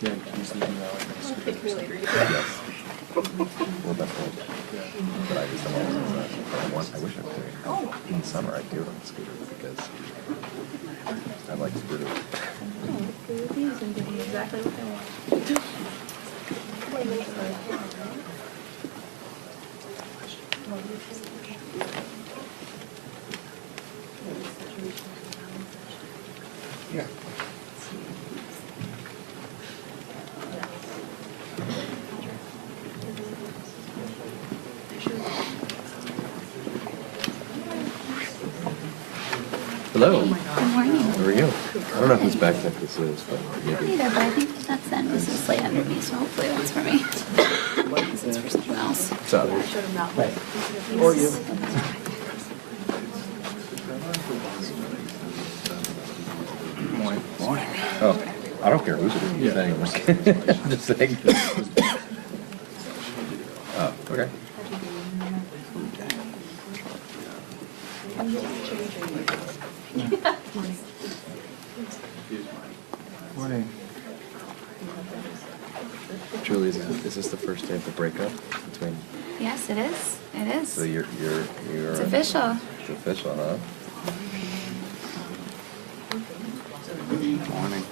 Yeah, he's leaving now. I'll pick me later. Yes. Well, that's what. But I just don't want. I wish I could. In summer, I'd do it on the scooter because I like scooters. Oh, look at these and give me exactly what I want. Yeah. Hello. Good morning. How are you? I don't know whose backpack this is, but I don't maybe. either, but I think that's them. This is like under me, so hopefully that's for me. This is for someone else. What's up? Or you. Morning. Morning. Oh, I don't care who's it is. Yeah. Anyway. I'm just saying. Oh, okay. Morning. Julie, is this the first day of the breakup between? Yes, it is. It is. So you're. It's official. It's official, huh? Morning.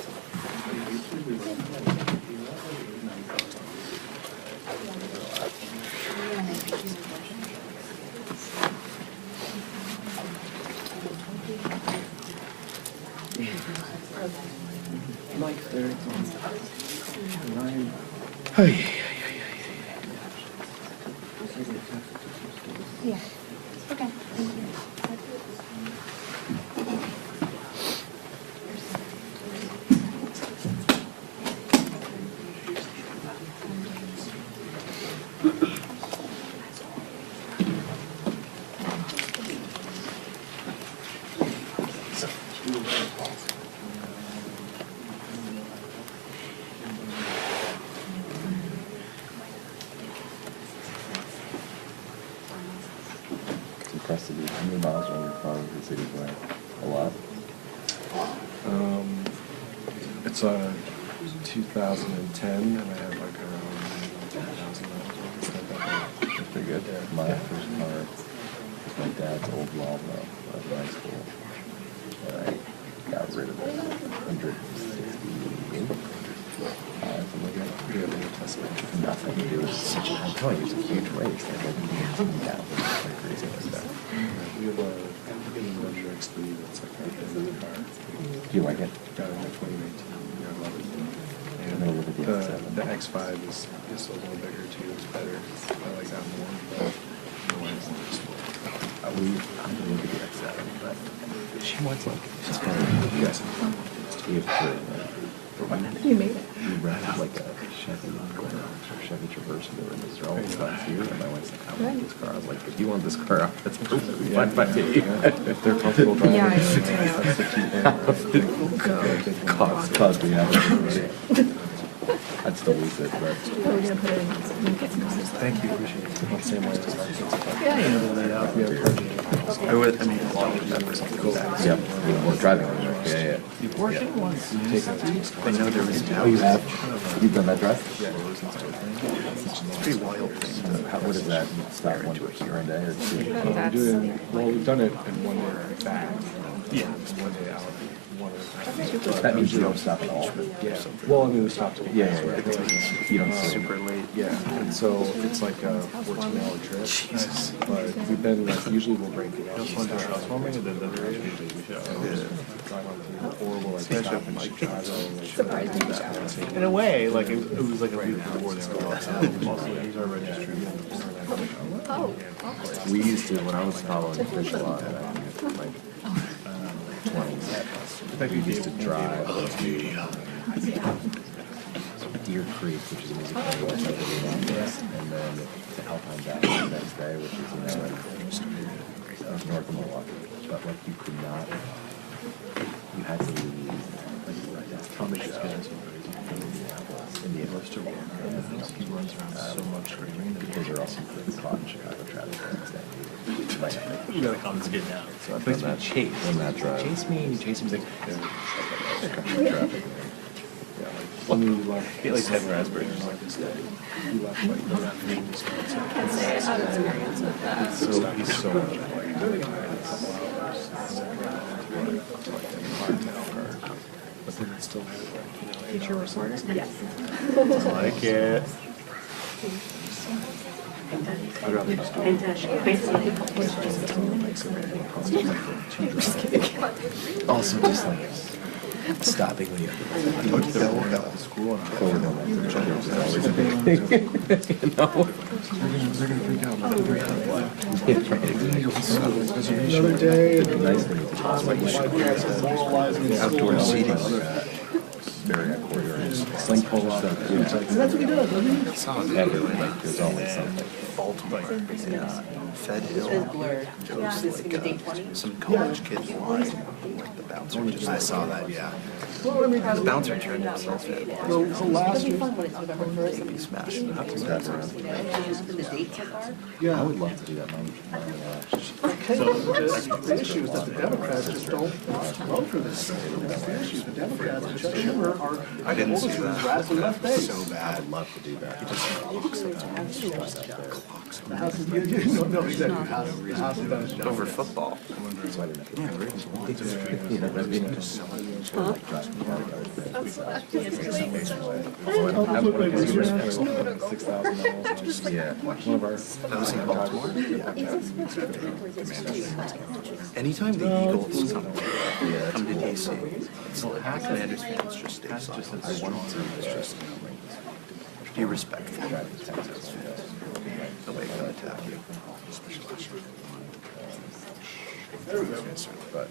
Mike, there. Nine. Yeah. Okay. It's impressive. How many miles on your car to the city going? A lot. It's a 2010, and I have like around 10,000 miles on it. That's pretty good. My first car was my dad's old Volvo out of high school. And I got rid of it. 168. Something like that. Do you have any Tesla? Nothing. It was such a, I'm telling you, it was a huge race. They had like, yeah, it was like crazy like that. We have a Avenger X3 that's like right in the car. Do you like it? Got it in 2019. Yeah, I love it. I'm gonna look at the X7. The X5 is a little bigger too. It's better. I like that more. But otherwise, it's just I'm gonna look at the X7, but she wants like, it's funny. Yes. We have three, right? You made it. We rented like a Chevy Traverse and they're all stuff here. And my wife's like, I want this car. I was like, if you want this car, that's perfectly fine by me. If they're comfortable driving, Yeah, I that's know. the key thing. Cause we have it already. I'd still lease it, but. We're gonna put it in. Thank you. Appreciate it. Well, same way as our kids. Yeah, you know. We have parking. I would, I mean, as long as that was cool. Yep, we're driving. Yeah. Working once. Take it. I know there was Oh, you have? You've done that drive? Yeah. it's pretty wild. How, what is that? Stop one here and there or two? That's- Well, we've done it in 1 day back. Yeah. 1 day out. 1 day. That means you don't stop at all. Yeah. Well, I mean, we stopped. Yeah. You don't see. Super late. Yeah, and so it's like a 14-hour trip. Jesus. But we've been like, usually we'll break it up. Or we'll like stop and like drive Surprising. In a way, like it was like a beautiful war that's going on. Also, he's our registry. Oh. We used to, when I was following fish a lot, like 20s, we used to drive to Deer Creek, which is a music festival, and then to Alpine Valley the next day, which is, north of Milwaukee. But like you could not, you had to leave like right after. How much experience Indianapolis to work. he runs around so much screaming. Because you're also caught in Chicago traffic the next day. You might not make it. You gotta come and get down. So I've done that. Chase. Done that drive. Chase me and you chase him. He's like, Traffic. Yeah, like When he left, He likes having raspberries. he left like the refugees. Can't say I have experience with that. So he's so much like a couple hours. But then I still have like, you know, 8 hours. Yes. I like it. I'd rather just do it. Also, just like stopping when you have to Go to school and go with them. Always a big thing. You know? they're gonna freak out. Another day, It'd be nice when you could just like outdoor seating. Very accordion. Sling pull up. that's what he does, doesn't he? Everyone, like, there's always something. Fed Hill. Blurred. Just like some college kid flying, like the bouncer. I saw that, yeah. Well, I mean, The bouncer turned himself in. so last year, He smashed it up. I would love to do that. the issue is that the Democrats just don't vote for this. That's the issue. The Democrats and Chuck Schumer are. I didn't see voters that. for his left base. So bad. I'd love to do that. The House is, no, exactly. The House has done its job. Over football. You know, that'd be nice. $6,000. Yeah. One of our. That was in Baltimore. Anytime the Eagles come to DC, it's like Commanders fans just stay silent. It's just be respectful. Nobody can attack you. But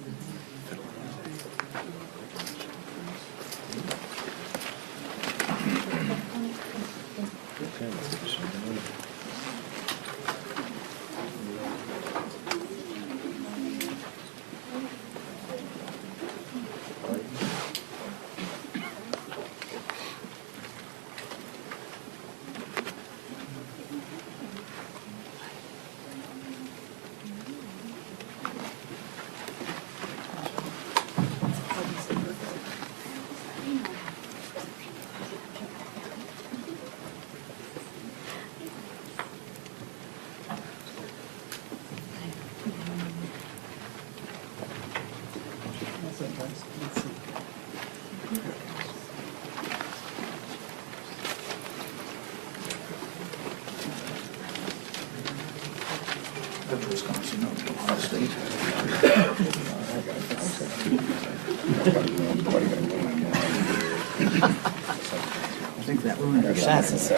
I think that ruined our chances.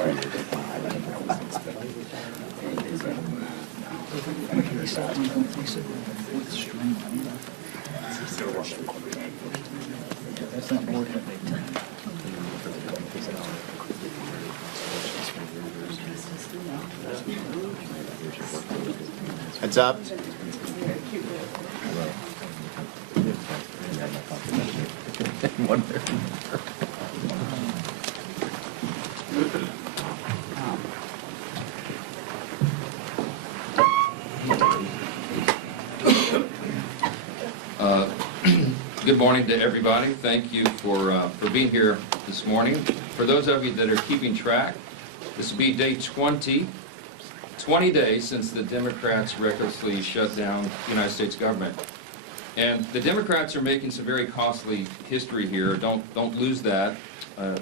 That's not worth it. Heads up. one there. Good morning to everybody. Thank you for being here this morning. For those of you that are keeping track, this will be day 20 days since the Democrats recklessly shut down the United States government. And the Democrats are making some very costly history here. Don't lose that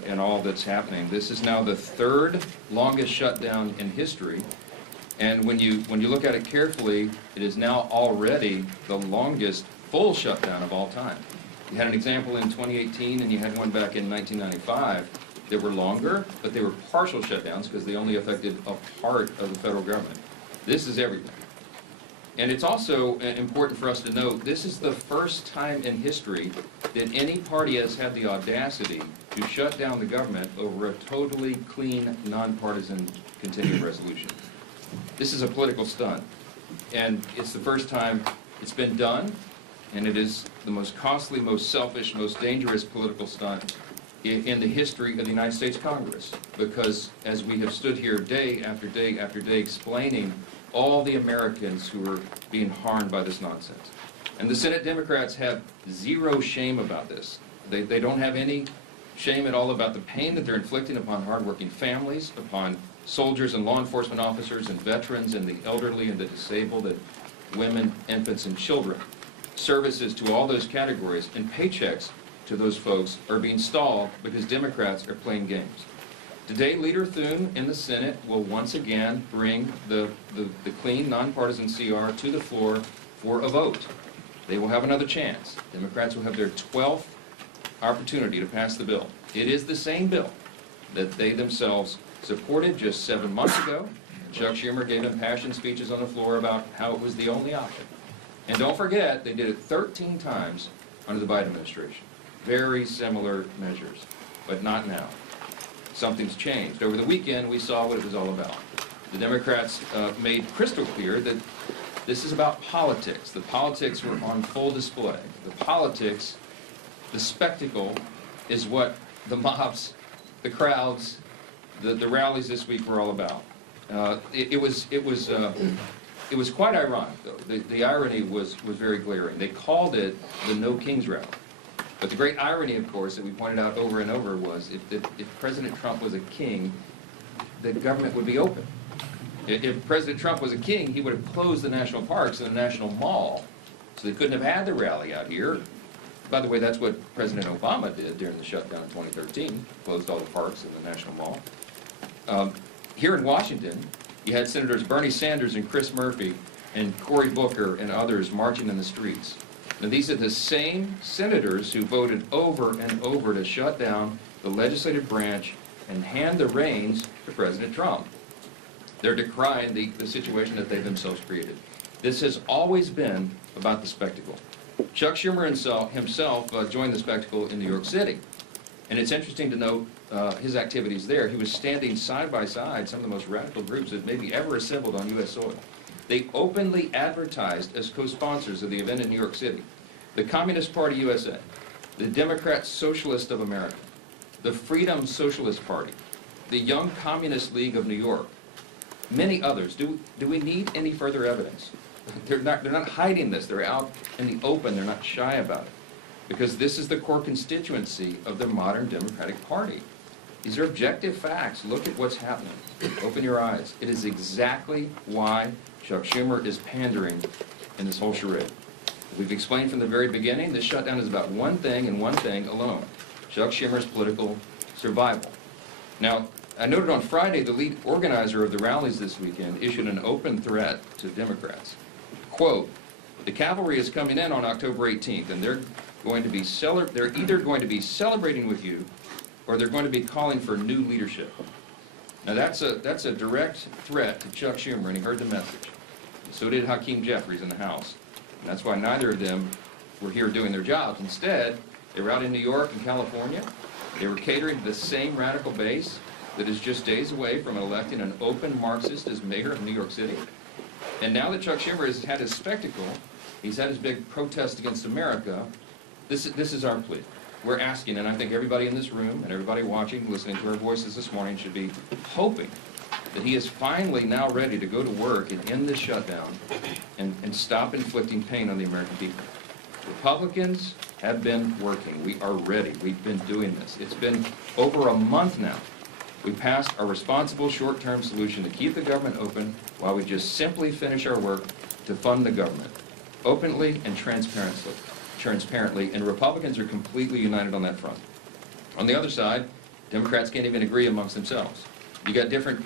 in all that's happening. This is now the third longest shutdown in history. And when you look at it carefully, it is now already the longest full shutdown of all time. You had an example in 2018 and you had one back in 1995 that were longer, but they were partial shutdowns because they only affected a part of the federal government. This is everything. And it's also important for us to note, this is the first time in history that any party has had the audacity to shut down the government over a totally clean, nonpartisan continuing resolution. This is a political stunt, and it's the first time it's been done, and it is the most costly, most selfish, most dangerous political stunt in the history of the United States Congress, because as we have stood here day after day after day explaining all the Americans who are being harmed by this nonsense. And the Senate Democrats have zero shame about this. They don't have any shame at all about the pain that they're inflicting upon hardworking families, upon soldiers and law enforcement officers and veterans and the elderly and the disabled and women, infants, and children. Services to all those categories and paychecks to those folks are being stalled because Democrats are playing games. Today, Leader Thune in the Senate will once again bring the clean, nonpartisan CR to the floor for a vote. They will have another chance. Democrats will have their 12th opportunity to pass the bill. It is the same bill that they themselves supported just 7 months ago. Chuck Schumer gave impassioned speeches on the floor about how it was the only option. And don't forget, they did it 13 times under the Biden administration. Very similar measures, but not now. Something's changed. Over the weekend, we saw what it was all about. The Democrats made crystal clear that this is about politics. The politics were on full display. The politics, the spectacle, is what the mobs, the crowds, the rallies this week were all about. It was quite ironic, though. The irony was very glaring. They called it the No Kings Rally. But the great irony, of course, that we pointed out over and over was if President Trump was a king, the government would be open. If President Trump was a king, he would have closed the national parks and the National Mall, so they couldn't have had the rally out here. By the way, that's what President Obama did during the shutdown in 2013, closed all the parks and the National Mall. Here in Washington, you had Senators Bernie Sanders and Chris Murphy and Cory Booker and others marching in the streets. Now, these are the same senators who voted over and over to shut down the legislative branch and hand the reins to President Trump. They're decrying the situation that they themselves created. This has always been about the spectacle. Chuck Schumer himself joined the spectacle in New York City. And it's interesting to note his activities there. He was standing side by side some of the most radical groups that maybe ever assembled on U.S. soil. They openly advertised as co-sponsors of the event in New York City. The Communist Party USA, the Democrat Socialist of America, the Freedom Socialist Party, the Young Communist League of New York, many others. Do we need any further evidence? They're not hiding this. They're out in the open. They're not shy about it. Because this is the core constituency of the modern Democratic Party. These are objective facts. Look at what's happening. Open your eyes. It is exactly why Chuck Schumer is pandering in this whole charade. We've explained from the very beginning, this shutdown is about one thing and one thing alone: Chuck Schumer's political survival. Now, I noted on Friday the lead organizer of the rallies this weekend issued an open threat to Democrats. Quote, "The cavalry is coming in on October 18th, and they're either going to be celebrating with you, or they're going to be calling for new leadership." Now that's a direct threat to Chuck Schumer, and he heard the message. So did Hakeem Jeffries in the House. And that's why neither of them were here doing their jobs. Instead, they were out in New York and California. They were catering to the same radical base that is just days away from electing an open Marxist as mayor of New York City. And now that Chuck Schumer has had his spectacle, he's had his big protest against America, this is our plea. We're asking, and I think everybody in this room and everybody watching, listening to our voices this morning should be hoping that he is finally now ready to go to work and end this shutdown and stop inflicting pain on the American people. Republicans have been working. We are ready. We've been doing this. It's been over a month now. We passed a responsible short-term solution to keep the government open while we just simply finish our work to fund the government openly and transparently, and Republicans are completely united on that front. On the other side, Democrats can't even agree amongst themselves. You got different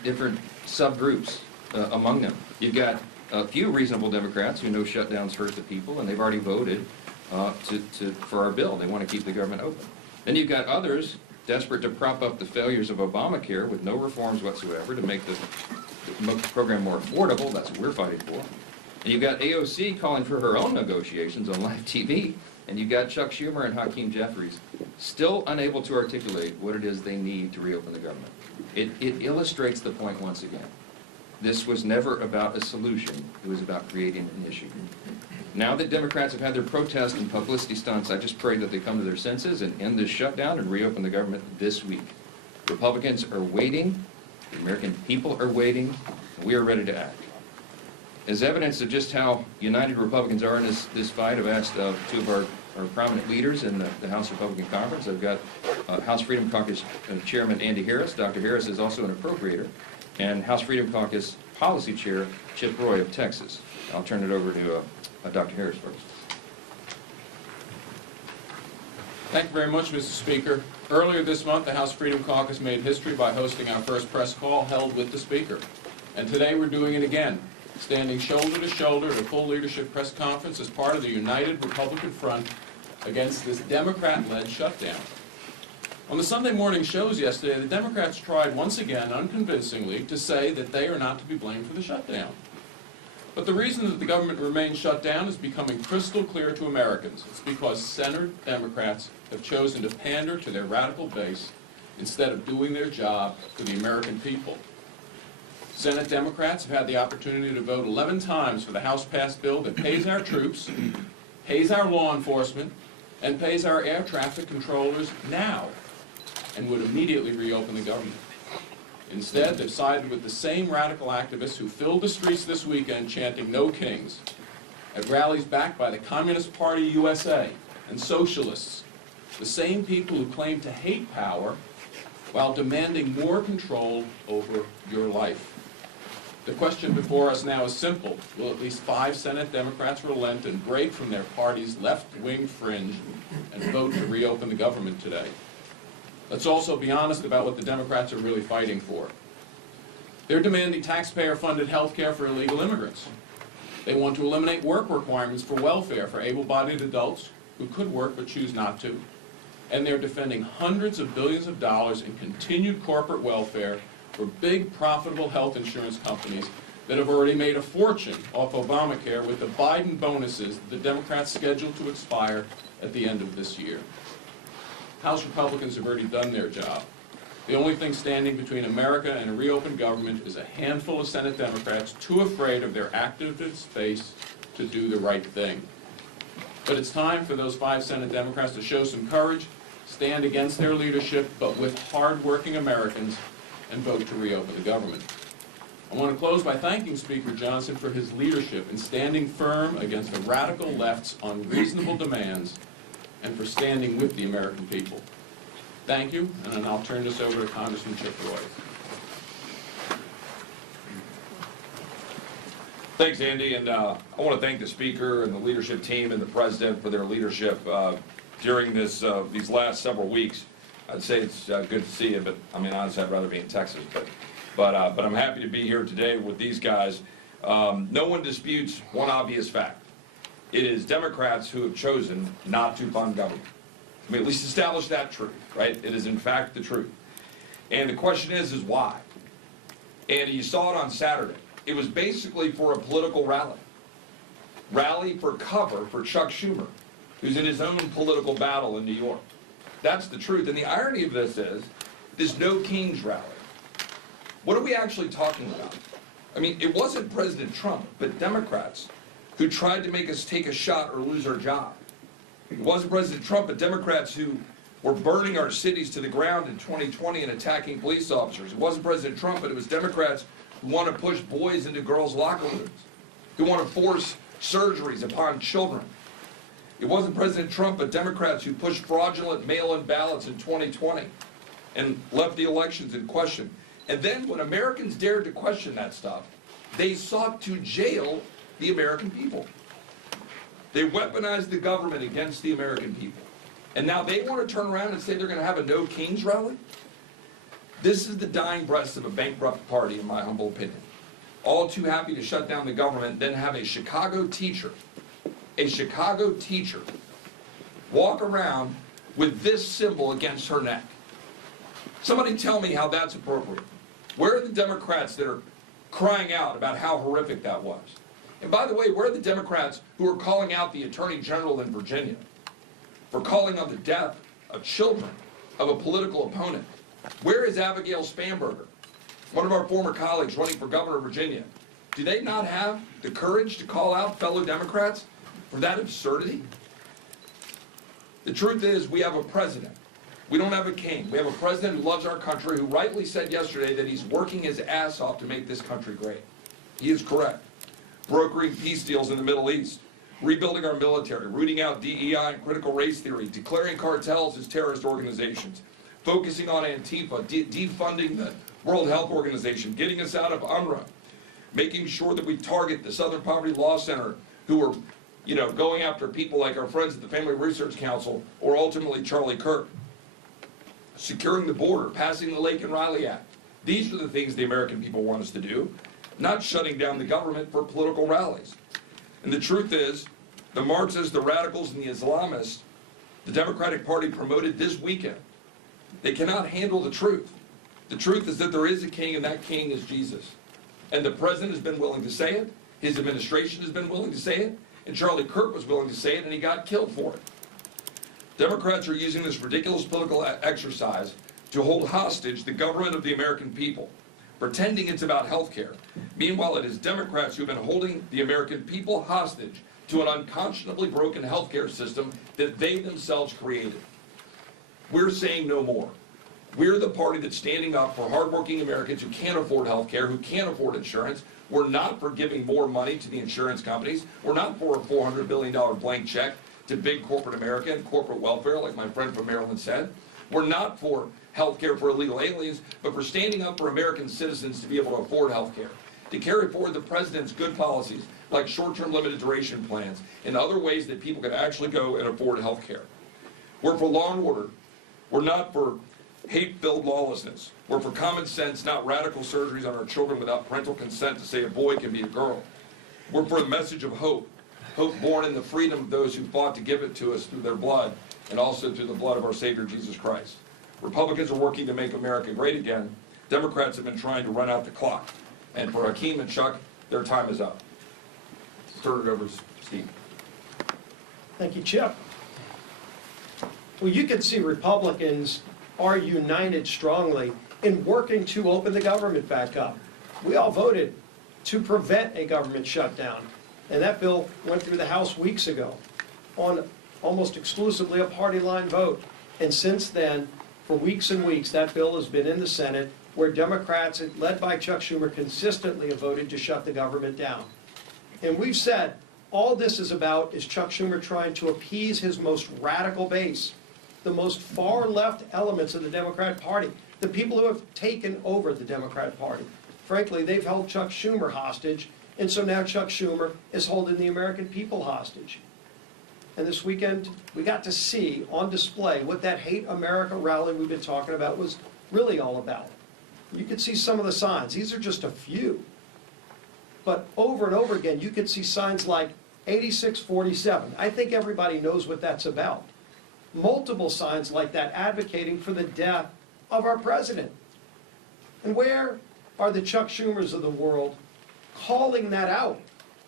subgroups among them. You've got a few reasonable Democrats who know shutdowns hurt the people, and they've already voted for our bill. They want to keep the government open. Then you've got others desperate to prop up the failures of Obamacare with no reforms whatsoever to make the program more affordable. That's what we're fighting for. And you've got AOC calling for her own negotiations on live TV, and you've got Chuck Schumer and Hakeem Jeffries still unable to articulate what it is they need to reopen the government. It illustrates the point once again. This was never about a solution. It was about creating an issue. Now that Democrats have had their protest and publicity stunts, I just pray that they come to their senses and end this shutdown and reopen the government this week. Republicans are waiting. The American people are waiting. And we are ready to act. As evidence of just how united Republicans are in this fight, I've asked two of our are prominent leaders in the House Republican Conference. I've got House Freedom Caucus Chairman Andy Harris. Dr. Harris is also an appropriator. And House Freedom Caucus Policy Chair Chip Roy of Texas. I'll turn it over to Dr. Harris first. Thank you very much, Mr. Speaker. Earlier this month, the House Freedom Caucus made history by hosting our first press call held with the Speaker. And today we're doing it again, standing shoulder to shoulder at a full leadership press conference as part of the United Republican Front against this Democrat-led shutdown. On the Sunday morning shows yesterday, the Democrats tried once again, unconvincingly, to say that they are not to be blamed for the shutdown. But the reason that the government remains shut down is becoming crystal clear to Americans. It's because centered Democrats have chosen to pander to their radical base instead of doing their job for the American people. Senate Democrats have had the opportunity to vote 11 times for the House-passed bill that pays our troops, pays our law enforcement, and pays our air traffic controllers now, and would immediately reopen the government. Instead, they've sided with the same radical activists who filled the streets this weekend chanting "No Kings" at rallies backed by the Communist Party USA and socialists, the same people who claim to hate power while demanding more control over your life. The question before us now is simple. Will at least 5 Senate Democrats relent and break from their party's left-wing fringe and vote to reopen the government today? Let's also be honest about what the Democrats are really fighting for. They're demanding taxpayer-funded health care for illegal immigrants. They want to eliminate work requirements for welfare for able-bodied adults who could work but choose not to. And they're defending hundreds of billions of dollars in continued corporate welfare for big, profitable health insurance companies that have already made a fortune off Obamacare with the Biden bonuses the Democrats scheduled to expire at the end of this year. House Republicans have already done their job. The only thing standing between America and a reopened government is a handful of Senate Democrats too afraid of their activist base to do the right thing. But it's time for those 5 Senate Democrats to show some courage, stand against their leadership, but with hard-working Americans, and vote to reopen the government. I want to close by thanking Speaker Johnson for his leadership in standing firm against the radical left's unreasonable demands and for standing with the American people. Thank you, and then I'll turn this over to Congressman Chip Roy. Thanks, Andy, and I want to thank the Speaker and the leadership team and the President for their leadership during these last several weeks. I'd say it's good to see you, but I mean, honestly, I'd rather be in Texas. But I'm happy to be here today with these guys. No one disputes one obvious fact. It is Democrats who have chosen not to fund government. I mean, at least establish that truth, right? It is in fact the truth. And the question is why? And you saw it on Saturday. It was basically for a political rally. Rally for cover for Chuck Schumer, who's in his own political battle in New York. That's the truth. And the irony of this is, this No Kings rally. What are we actually talking about? I mean, it wasn't President Trump, but Democrats who tried to make us take a shot or lose our job. It wasn't President Trump, but Democrats who were burning our cities to the ground in 2020 and attacking police officers. It wasn't President Trump, but it was Democrats who want to push boys into girls' locker rooms, who want to force surgeries upon children. It wasn't President Trump, but Democrats who pushed fraudulent mail-in ballots in 2020 and left the elections in question. And then when Americans dared to question that stuff, they sought to jail the American people. They weaponized the government against the American people. And now they want to turn around and say they're going to have a No Kings rally? This is the dying breath of a bankrupt party, in my humble opinion. All too happy to shut down the government, then have a Chicago teacher walk around with this symbol against her neck. Somebody tell me how that's appropriate. Where are the Democrats that are crying out about how horrific that was? And by the way, where are the Democrats who are calling out the Attorney General in Virginia for calling on the death of children of a political opponent? Where is Abigail Spanberger, one of our former colleagues running for governor of Virginia? Do they not have the courage to call out fellow Democrats for that absurdity? The truth is, we have a president. We don't have a king. We have a president who loves our country, who rightly said yesterday that he's working his ass off to make this country great. He is correct. Brokering peace deals in the Middle East, rebuilding our military, rooting out DEI and critical race theory, declaring cartels as terrorist organizations, focusing on Antifa, defunding the World Health Organization, getting us out of UNRWA, making sure that we target the Southern Poverty Law Center, who are, going after people like our friends at the Family Research Council, or ultimately Charlie Kirk. Securing the border, passing the Lake and Riley Act. These are the things the American people want us to do, not shutting down the government for political rallies. And the truth is, the Marxists, the radicals, and the Islamists, the Democratic Party promoted this weekend, they cannot handle the truth. The truth is that there is a king, and that king is Jesus. And the president has been willing to say it, his administration has been willing to say it, and Charlie Kirk was willing to say it, and he got killed for it. Democrats are using this ridiculous political exercise to hold hostage the government of the American people, pretending it's about health care. Meanwhile, it is Democrats who have been holding the American people hostage to an unconscionably broken health care system that they themselves created. We're saying no more. We're the party that's standing up for hardworking Americans who can't afford health care, who can't afford insurance. We're not for giving more money to the insurance companies. We're not for a $400 billion blank check to big corporate America and corporate welfare, like my friend from Maryland said. We're not for health care for illegal aliens, but for standing up for American citizens to be able to afford health care, to carry forward the president's good policies, like short-term limited duration plans, and other ways that people can actually go and afford health care. We're for law and order. We're not for hate-filled lawlessness. We're for common sense, not radical surgeries on our children without parental consent to say a boy can be a girl. We're for the message of hope, hope born in the freedom of those who fought to give it to us through their blood, and also through the blood of our Savior, Jesus Christ. Republicans are working to make America great again. Democrats have been trying to run out the clock. And for Hakeem and Chuck, their time is up. Turn it over to Steve. Thank you, Chip. Well, you can see Republicans are united strongly in working to open the government back up. We all voted to prevent a government shutdown, and that bill went through the House weeks ago on almost exclusively a party line vote. And since then, for weeks and weeks, that bill has been in the Senate, where Democrats, led by Chuck Schumer, consistently have voted to shut the government down. And we've said all this is about is Chuck Schumer trying to appease his most radical base, the most far-left elements of the Democrat Party, the people who have taken over the Democrat Party. Frankly, they've held Chuck Schumer hostage, and so now Chuck Schumer is holding the American people hostage. And this weekend, we got to see on display what that Hate America rally we've been talking about was really all about. You could see some of the signs. These are just a few. But over and over again, you could see signs like 8647. I think everybody knows what that's about. Multiple signs like that advocating for the death of our president. And where are the Chuck Schumers of the world calling that out?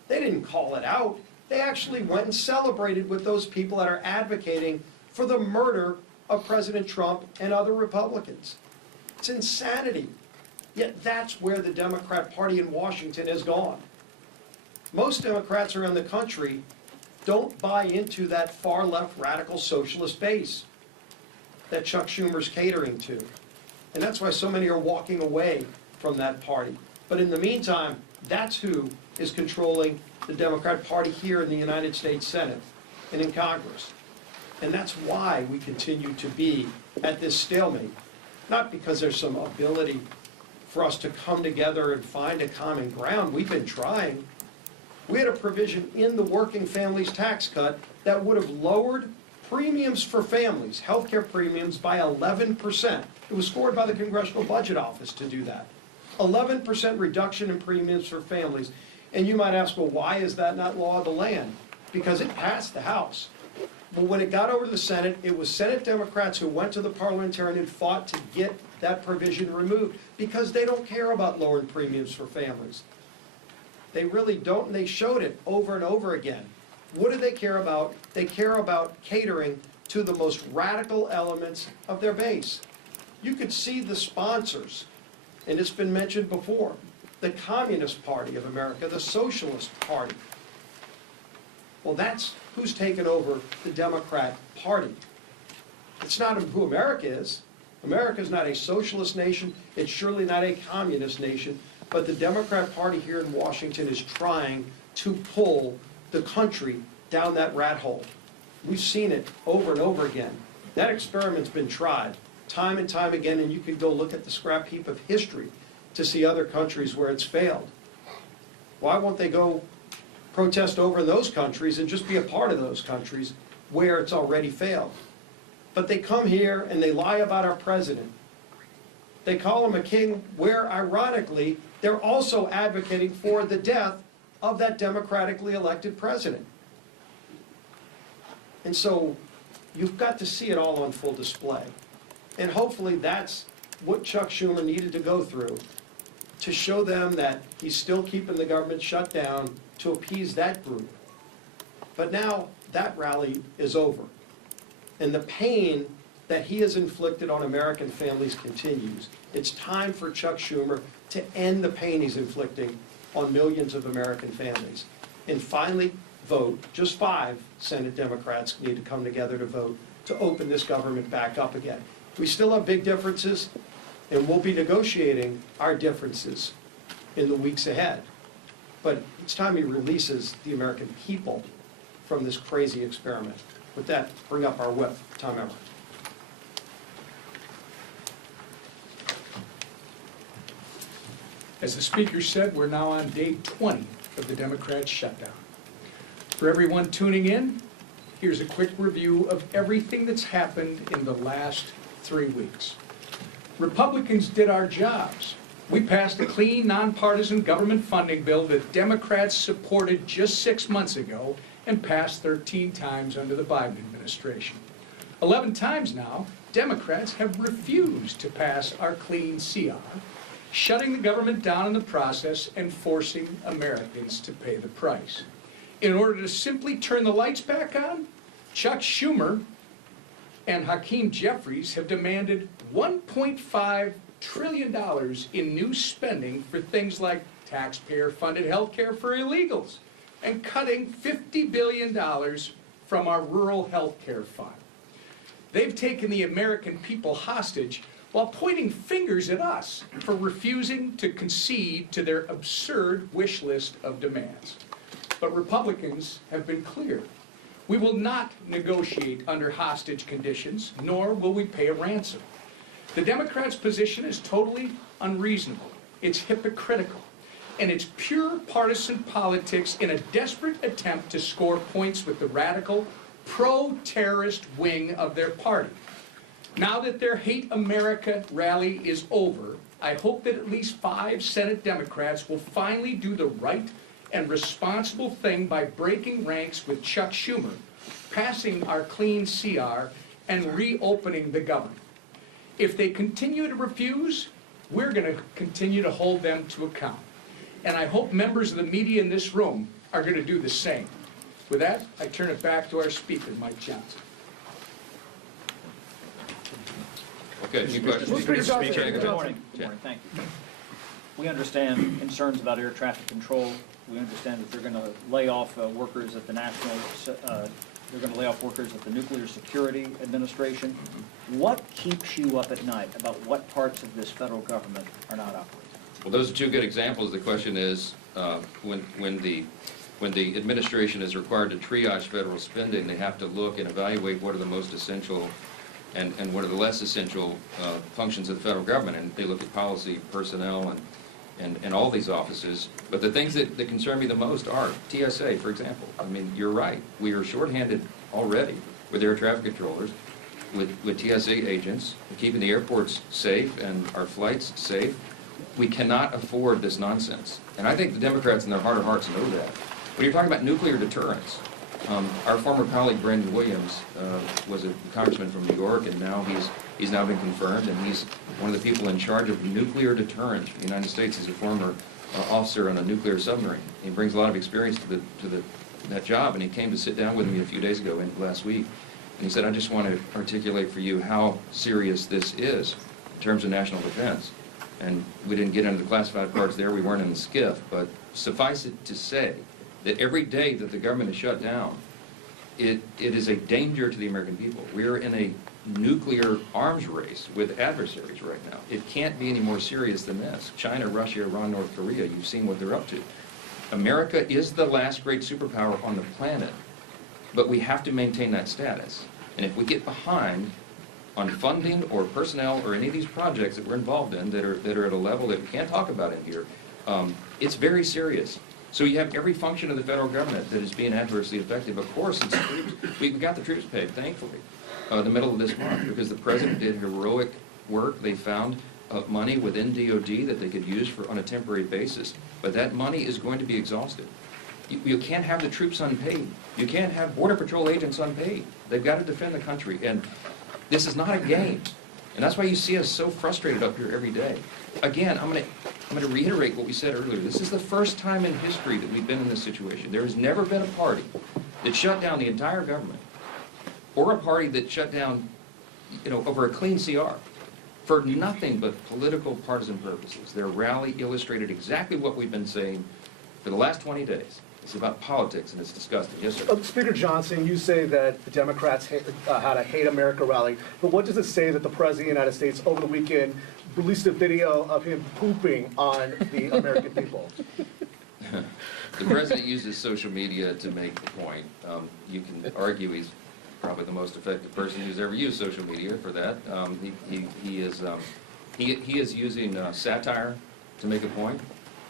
They didn't call it out. They actually went and celebrated with those people that are advocating for the murder of President Trump and other Republicans. It's insanity. Yet that's where the Democrat Party in Washington has gone. Most Democrats around the country don't buy into that far-left radical socialist base that Chuck Schumer's catering to. And that's why so many are walking away from that party. But in the meantime, that's who is controlling the Democrat Party here in the United States Senate and in Congress. And that's why we continue to be at this stalemate. Not because there's some ability for us to come together and find a common ground. We've been trying. We had a provision in the working families tax cut that would have lowered premiums for families, healthcare premiums, by 11%. It was scored by the Congressional Budget Office to do that. 11% reduction in premiums for families. And you might ask, well, why is that not law of the land? Because it passed the House. But when it got over to the Senate, it was Senate Democrats who went to the parliamentarian and fought to get that provision removed because they don't care about lowering premiums for families. They really don't, and they showed it over and over again. What do they care about? They care about catering to the most radical elements of their base. You could see the sponsors, and it's been mentioned before, the Communist Party of America, the Socialist Party. Well, that's who's taken over the Democrat Party. It's not who America is. America is not a socialist nation. It's surely not a communist nation. But the Democrat Party here in Washington is trying to pull the country down that rat hole. We've seen it over and over again. That experiment's been tried time and time again, and you can go look at the scrap heap of history to see other countries where it's failed. Why won't they go protest over in those countries and just be a part of those countries where it's already failed? But they come here and they lie about our president. They call him a king, where ironically, they're also advocating for the death of that democratically elected president. And so you've got to see it all on full display. And hopefully that's what Chuck Schumer needed to go through to show them that he's still keeping the government shut down to appease that group. But now that rally is over. And the pain that he has inflicted on American families continues. It's time for Chuck Schumer to end the pain he's inflicting on millions of American families. And finally, vote. Just 5 Senate Democrats need to come together to vote to open this government back up again. We still have big differences, and we'll be negotiating our differences in the weeks ahead. But it's time he releases the American people from this crazy experiment. With that, bring up our whip, Tom Emmer. As the Speaker said, we're now on day 20 of the Democrats' shutdown. For everyone tuning in, here's a quick review of everything that's happened in the last 3 weeks. Republicans did our jobs. We passed a clean, nonpartisan government funding bill that Democrats supported just 6 months ago and passed 13 times under the Biden administration. 11 times now, Democrats have refused to pass our clean CR, shutting the government down in the process and forcing Americans to pay the price. In order to simply turn the lights back on, Chuck Schumer and Hakeem Jeffries have demanded $1.5 trillion in new spending for things like taxpayer-funded health care for illegals and cutting $50 billion from our rural health care fund. They've taken the American people hostage while pointing fingers at us for refusing to concede to their absurd wish list of demands. But Republicans have been clear. We will not negotiate under hostage conditions, nor will we pay a ransom. The Democrats' position is totally unreasonable. It's hypocritical. And it's pure partisan politics in a desperate attempt to score points with the radical, pro-terrorist wing of their party. Now that their Hate America rally is over, I hope that at least 5 Senate Democrats will finally do the right and responsible thing by breaking ranks with Chuck Schumer, passing our clean CR, and reopening the government. If they continue to refuse, we're going to continue to hold them to account. And I hope members of the media in this room are going to do the same. With that, I turn it back to our Speaker, Mike Johnson. Okay, any questions? Good morning. Good morning. Thank you. We understand concerns about air traffic control. We understand that they're going to lay off workers at the they're going to lay off workers at the Nuclear Security Administration. What keeps you up at night about what parts of this federal government are not operating? Well, those are 2 good examples. The question is, when the administration is required to triage federal spending, they have to look and evaluate what are the most essential and what are the less essential functions of the federal government. And they look at policy, personnel, and all these offices. But the things that concern me the most are TSA, for example. I mean, you're right. We are shorthanded already with air traffic controllers, with TSA agents, keeping the airports safe and our flights safe. We cannot afford this nonsense. And I think the Democrats in their heart of hearts know that. When you're talking about nuclear deterrence, our former colleague Brandon Williams was a congressman from New York, and now he's now been confirmed, and he's one of the people in charge of nuclear deterrence in the United States. He's a former officer on a nuclear submarine. He brings a lot of experience to that job, and he came to sit down with me a few days ago, last week, and he said, I just want to articulate for you how serious this is in terms of national defense. And we didn't get into the classified parts there, we weren't in the SCIF, but suffice it to say that every day that the government is shut down, it is a danger to the American people. We're in a nuclear arms race with adversaries right now. It can't be any more serious than this. China, Russia, Iran, North Korea, you've seen what they're up to. America is the last great superpower on the planet, but we have to maintain that status. And if we get behind on funding or personnel or any of these projects that we're involved in that are at a level that we can't talk about in here, it's very serious. So you have every function of the federal government that is being adversely affected. Of course, it's troops. We got the troops paid, thankfully, the middle of this month, because the president did heroic work. They found money within DOD that they could use on a temporary basis. But that money is going to be exhausted. You can't have the troops unpaid. You can't have Border Patrol agents unpaid. They've got to defend the country. And this is not a game. And that's why you see us so frustrated up here every day. Again, I'm going to reiterate what we said earlier. This is the first time in history that we've been in this situation. There has never been a party that shut down the entire government, or a party that shut down, over a clean CR for nothing but political partisan purposes. Their rally illustrated exactly what we've been saying for the last 20 days. It's about politics, and it's disgusting. Yes, sir. Speaker Johnson, you say that the Democrats had a Hate America rally, but what does it say that the President of the United States over the weekend released a video of him pooping on the American people? The President uses social media to make the point. You can argue he's probably the most effective person who's ever used social media for that. He is using satire to make a point.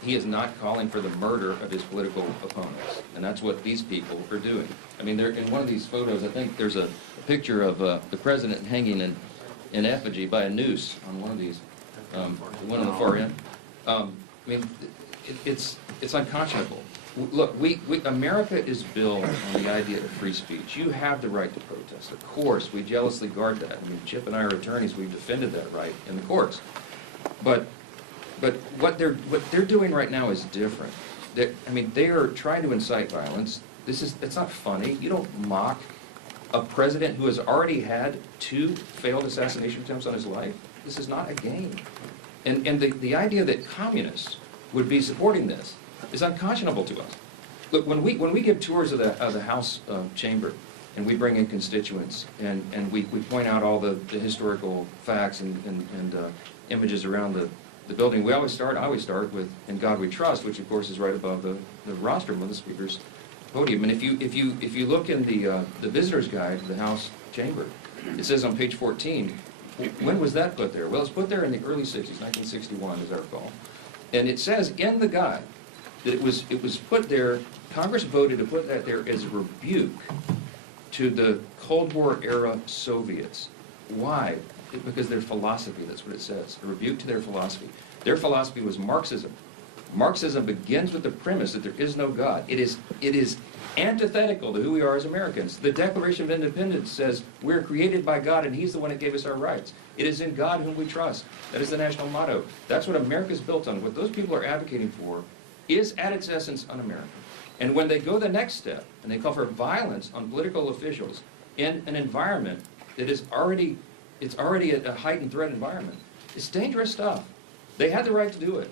He is not calling for the murder of his political opponents, and that's what these people are doing. I mean, they're in one of these photos. I think there's a picture of the president hanging in effigy by a noose on one of these, one on the far end. I mean, it's unconscionable. Look, America is built on the idea of free speech. You have the right to protest. Of course, we jealously guard that. I mean, Chip and I are attorneys. We've defended that right in the courts. But what they're doing right now is different. They are trying to incite violence. It's not funny. You don't mock a president who has already had 2 failed assassination attempts on his life. This is not a game. And the idea that communists would be supporting this is unconscionable to us. Look, when we give tours of the House chamber, and we bring in constituents, and we point out all the historical facts and images around the building, I always start with "In God We Trust," which of course is right above the rostrum of the Speaker's podium. And if you look in the visitor's guide to the House chamber, it says on page 14, when was that put there? Well, it's put there in the early 60s, 1961, as I recall. And it says in the guide that it was put there, Congress voted to put that there as a rebuke to the Cold War era Soviets. Why? Because their philosophy, that's what it says, a rebuke to their philosophy. Their philosophy was Marxism. Marxism begins with the premise that there is no God. It is antithetical to who we are as Americans. The Declaration of Independence says we're created by God and He's the one that gave us our rights. It is in God whom we trust. That is the national motto. That's what America is built on. What those people are advocating for is at its essence un-American. And when they go the next step and they call for violence on political officials in an environment that is already a heightened threat environment, it's dangerous stuff. They had the right to do it.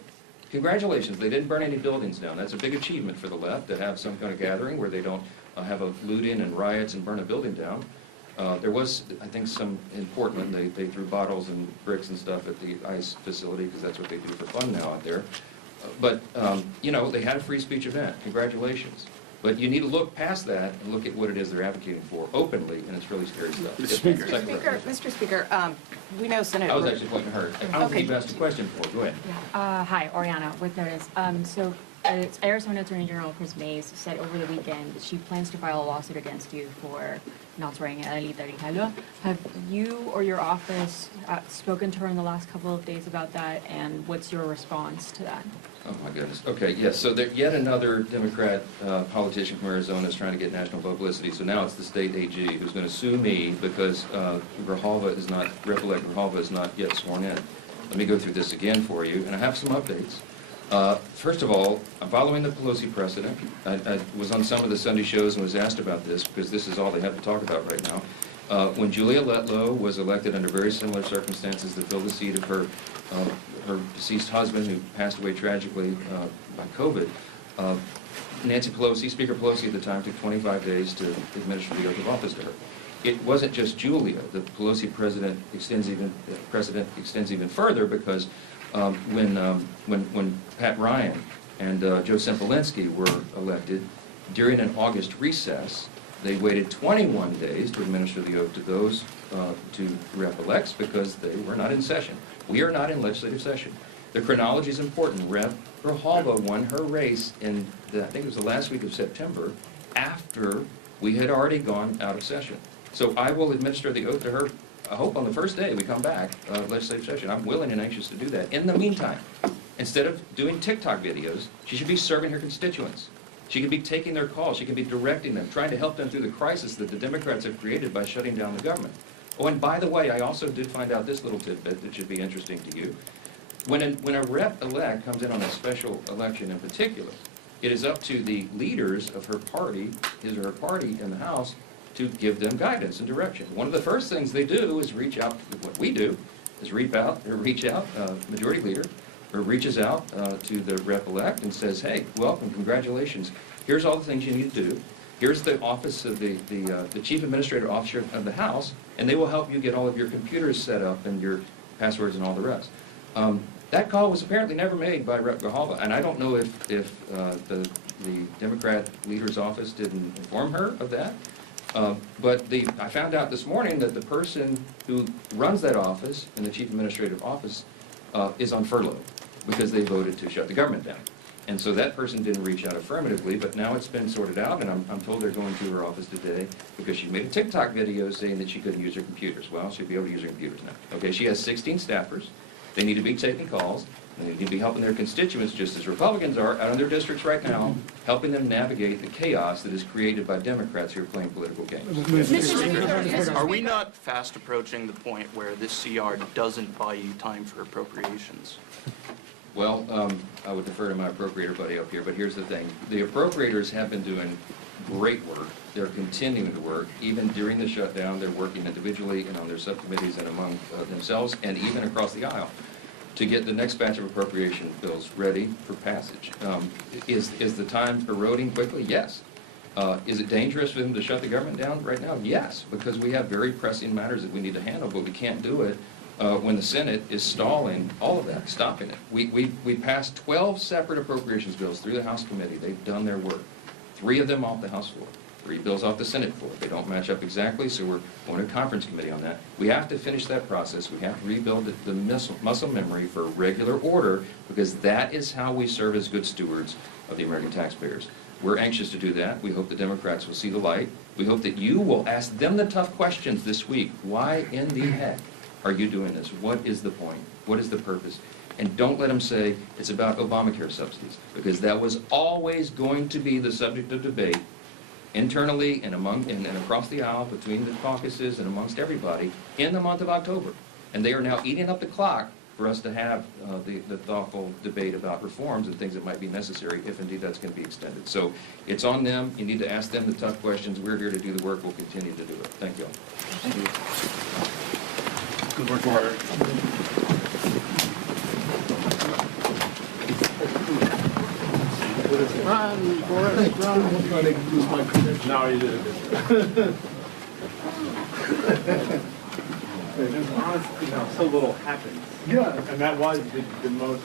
Congratulations, they didn't burn any buildings down. That's a big achievement for the left, to have some kind of gathering where they don't have a loot-in and riots and burn a building down. There was, I think, some in Portland, they threw bottles and bricks and stuff at the ICE facility because that's what they do for fun now out there. But they had a free speech event. Congratulations. But you need to look past that and look at what it is they're advocating for openly, and it's really scary stuff. Mr. Speaker, we know Senator... I was actually pointing to her. I don't think you've asked a question for. Go ahead. Hi, Oriana with Notice. Arizona Attorney General Chris Mays said over the weekend that she plans to file a lawsuit against you for not swearing Adelita Grijalva. Have you or your office spoken to her in the last couple of days about that, and what's your response to that? Oh, my goodness. Okay, yes. So yet another Democrat politician from Arizona is trying to get national publicity. So now it's the state AG who's going to sue me because Grijalva is not yet sworn in. Let me go through this again for you, and I have some updates. First of all, I'm following the Pelosi precedent. I was on some of the Sunday shows and was asked about this because this is all they have to talk about right now. When Julia Letlow was elected under very similar circumstances to fill the seat of her deceased husband, who passed away tragically by COVID, Nancy Pelosi, Speaker Pelosi at the time, took 25 days to administer the oath of office to her. It wasn't just Julia. The Pelosi precedent extends even further because when Pat Ryan and Joe Sempolinski were elected during an August recess, They waited 21 days to administer the oath to those two rep-elects because they were not in session. We are not in legislative session. The chronology is important. Rep. Grijalva won her race in, I think it was the last week of September, after we had already gone out of session. So I will administer the oath to her, I hope on the first day we come back, legislative session. I'm willing and anxious to do that. In the meantime, instead of doing TikTok videos, she should be serving her constituents. She could be taking their calls. She could be directing them, trying to help them through the crisis that the Democrats have created by shutting down the government. Oh, and by the way, I also did find out this little tidbit that should be interesting to you. When a rep-elect comes in on a special election in particular, it is up to the leaders of her party, his or her party in the House, to give them guidance and direction. One of the first things they do is reach out, what we do, is reach out, majority leader, or reaches out to the rep-elect and says, hey, welcome, congratulations. Here's all the things you need to do. Here's the office of the Chief Administrative Officer of the House, and they will help you get all of your computers set up and your passwords and all the rest. That call was apparently never made by Rep. Grijalva, and I don't know if the Democrat leader's office didn't inform her of that. But I found out this morning that the person who runs that office in the Chief Administrative Office is on furlough because they voted to shut the government down. And so that person didn't reach out affirmatively, but now it's been sorted out, and I'm told they're going to her office today because she made a TikTok video saying that she couldn't use her computers. Well, she'll be able to use her computers now. Okay, she has 16 staffers. They need to be taking calls. They need to be helping their constituents, just as Republicans are out in their districts right now, helping them navigate the chaos that is created by Democrats who are playing political games. Are we not fast approaching the point where this CR doesn't buy you time for appropriations? Well, I would defer to my appropriator buddy up here, but here's the thing. The appropriators have been doing great work. They're continuing to work. Even during the shutdown, they're working individually and on their subcommittees and among themselves and even across the aisle to get the next batch of appropriation bills ready for passage. Is the time eroding quickly? Yes. Is it dangerous for them to shut the government down right now? Yes, because we have very pressing matters that we need to handle, but we can't do it when the Senate is stalling all of that, stopping it. We passed 12 separate appropriations bills through the House committee. They've done their work. 3 of them off the House floor. 3 bills off the Senate floor. They don't match up exactly, so we're going to conference committee on that. We have to finish that process. We have to rebuild the muscle memory for regular order, because that is how we serve as good stewards of the American taxpayers. We're anxious to do that. We hope the Democrats will see the light. We hope that you will ask them the tough questions this week. Why in the heck are you doing this? What is the point? What is the purpose? And don't let them say it's about Obamacare subsidies, because that was always going to be the subject of debate internally and and across the aisle between the caucuses and amongst everybody in the month of October. And they are now eating up the clock for us to have the thoughtful debate about reforms and things that might be necessary if indeed that's going to be extended. So it's on them. You need to ask them the tough questions. We're here to do the work. We'll continue to do it. Thank you all. Thank you. Good work, Mark. Run, Boris, run. I'm trying to lose my credentials. No, you did. There's honestly, so little happens. Yeah. And that was the most